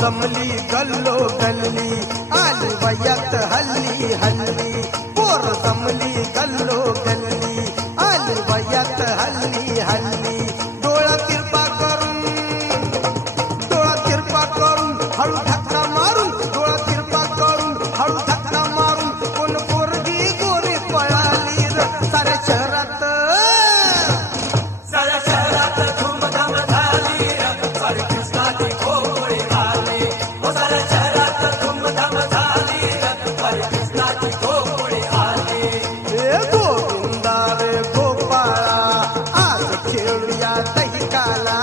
जमली गल्लो गल्ली आली वयात हल्ली हल्ली पोर जमली गल्लो गल्ली आली वयात हल्ली हल्ली डोळा तिरपा करून हळू धक्का मारून डोळा तिरपा करून हळू धक्का मारून कोण पोरगी गोरी पळाली र साऱ्या शहरात धूमधाम झाली र सारी कृष्णाची गोकुळी आली हो साऱ्या शहरात धूमधाम झाली र सारी कृष्णाची गोकुळी आली ए गोविंदा रे गोपाळा आज खेळूया दही काला